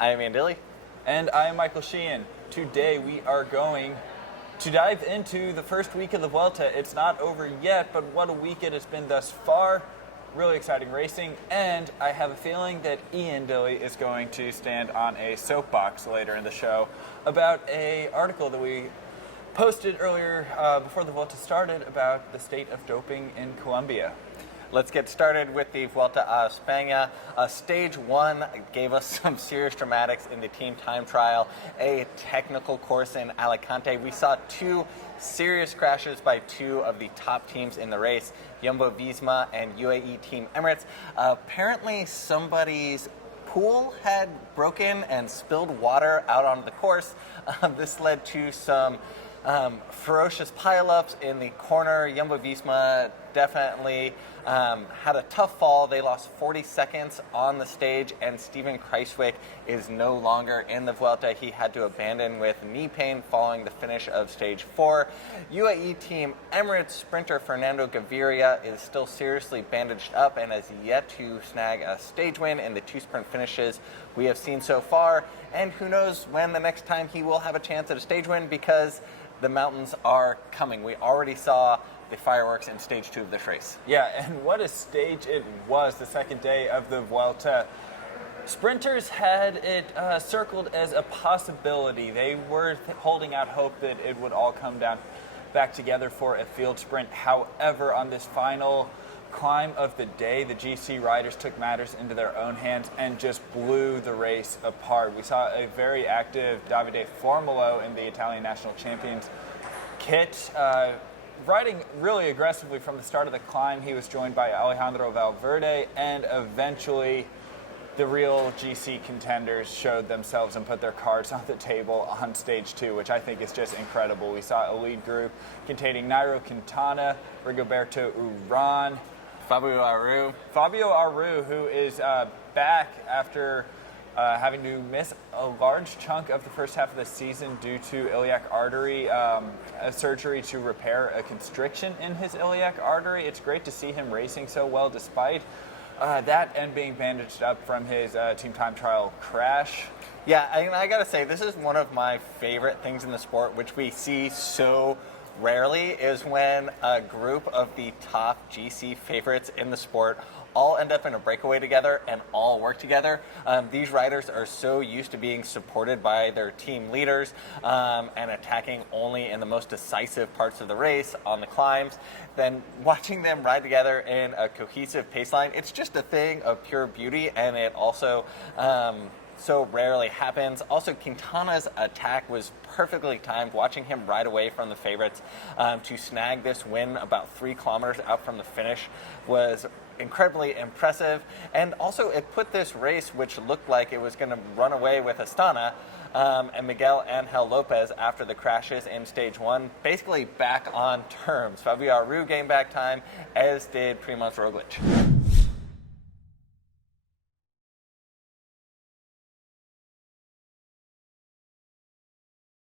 I am Ian Dilly. And I'm Michael Sheehan. Today we are going to dive into the first week of the Vuelta. It's not over yet, but what a week it has been thus far. Really exciting racing, and I have a feeling that Ian Dilly is going to stand on a soapbox later in the show about an article that we posted earlier before the Vuelta started about the state of doping in Colombia. Let's get started with the Vuelta a España. Stage 1 gave us some serious dramatics in the team time trial, a technical course in Alicante. We saw two serious crashes by two of the top teams in the race, Jumbo-Visma and UAE Team Emirates. Apparently somebody's pool had broken and spilled water out onto the course. This led to some ferocious pileups in the corner. Jumbo-Visma definitely had a tough fall. They lost 40 seconds on the stage, and Steven Kruijswijk is no longer in the Vuelta. He had to abandon with knee pain following the finish of stage 4. UAE Team Emirates sprinter Fernando Gaviria is still seriously bandaged up and has yet to snag a stage win in the two sprint finishes we have seen so far. And who knows when the next time he will have a chance at a stage win, because the mountains are coming. We already saw the fireworks in stage 2 of this race. Yeah, and what a stage it was, the second day of the Vuelta. Sprinters had it circled as a possibility. They were holding out hope that it would all come down back together for a field sprint. However, on this final climb of the day, the GC riders took matters into their own hands and just blew the race apart. We saw a very active Davide Formolo in the Italian national champions kit, riding really aggressively from the start of the climb. He was joined by Alejandro Valverde, and eventually the real GC contenders showed themselves and put their cards on the table on stage 2, which I think is just incredible. We saw a lead group containing Nairo Quintana, Rigoberto Urán, Fabio Aru, who is back after having to miss a large chunk of the first half of the season due to iliac artery, a surgery to repair a constriction in his iliac artery. It's great to see him racing so well despite that and being bandaged up from his team time trial crash. Yeah, I gotta say, this is one of my favorite things in the sport, which we see so rarely, is when a group of the top GC favorites in the sport all end up in a breakaway together and all work together. These riders are so used to being supported by their team leaders and attacking only in the most decisive parts of the race on the climbs. Then watching them ride together in a cohesive pace line, it's just a thing of pure beauty, and it also so rarely happens. Also, Quintana's attack was perfectly timed. Watching him ride away from the favorites to snag this win about 3 kilometers out from the finish was incredibly impressive. And also, it put this race, which looked like it was going to run away with Astana and Miguel Angel Lopez after the crashes in stage 1, basically back on terms. Fabio Aru gained back time, as did Primož Roglič.